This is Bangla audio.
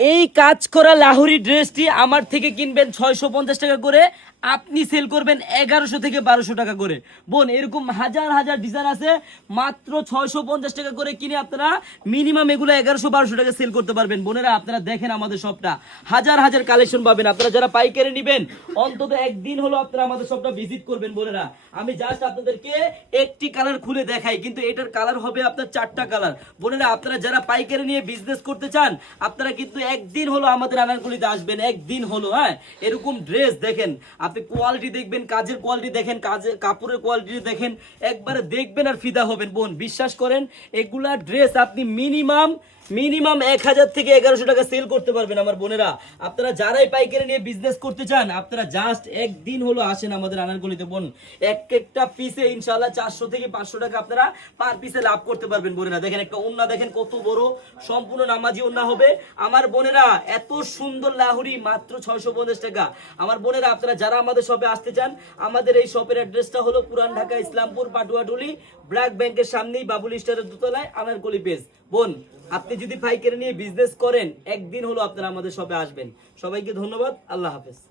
এই কাজ করা লাহোরি ড্রেসটি আমার থেকে কিনবেন 650 টাকা করে, আপনি সেল করবেন 1100 থেকে 1200 টাকা করে। বোন, এরকম হাজার হাজার ডিজাইন আছে, মাত্র 650 টাকা করে কিনে আপনারা মিনিমাম এগুলো 1100-1200 টাকা সেল করতে পারবেন। বোনেরা, আপনারা দেখেন আমাদের শপটা, হাজার হাজার কালেকশন পাবেন। আপনারা যারা পাইকারি নেবেন অন্তত একদিন হলো আপনারা আমাদের শপটা ভিজিট করবেন। বোনেরা, আমি জাস্ট আপনাদেরকে একটি কালার খুলে দেখাই, কিন্তু এটার কালার হবে আপনার 4টা কালার। বোনেরা, আপনারা যারা পাইকারি নিয়ে বিজনেস করতে চান আপনারা কিন্তু একদিন হলো আমাদের আনারকলিতে আসবেন, একদিন হলো। হ্যাঁ, এরকম ড্রেস দেখেন, আপনি কোয়ালিটি দেখবেন, কাজের কোয়ালিটি দেখেন, কাপড়ের কোয়ালিটি দেখেন, একবারে দেখবেন আর ফিদা হবেন। বোন, বিশ্বাস করেন, এগুলা ড্রেস আপনি মিনিমাম 1000 থেকে 1100 টাকা সেল করতে পারবেন। আমার বোনেরা, আপনারা যারাই পাইকারি নিয়ে বিজনেস করতে চান আপনারা জাস্ট একদিন হলো আসেন আমাদের আনারকলিতে। বোন, একটা পিসে ইনশাআল্লাহ 400 থেকে 500 টাকা আপনারা পার পিসে লাভ করতে পারবেন। বোনেরা দেখেন, একটা ওন্না দেখেন কত বড়, সম্পূর্ণ নামাজি ওন্না হবে। আমার বোনেরা, এত সুন্দর লাহুরি মাত্র 650 টাকা। আমার বোনেরা, আপনারা যারা আমাদের শপে আসতে চান, আমাদের এই শপের অ্যাড্রেসটা হলো পুরান ঢাকা ইসলামপুর পাটুয়াটুলি ব্র্যাক ব্যাংকের সামনেই বাবুল স্টারের দোতলায় আনারকলি পেজ। বোন, আপনি যদি পাইকারি নিয়ে বিজনেস করেন একদিন হলো আপনারা আমাদের শপে আসবেন। সবাইকে ধন্যবাদ, আল্লাহ হাফেজ।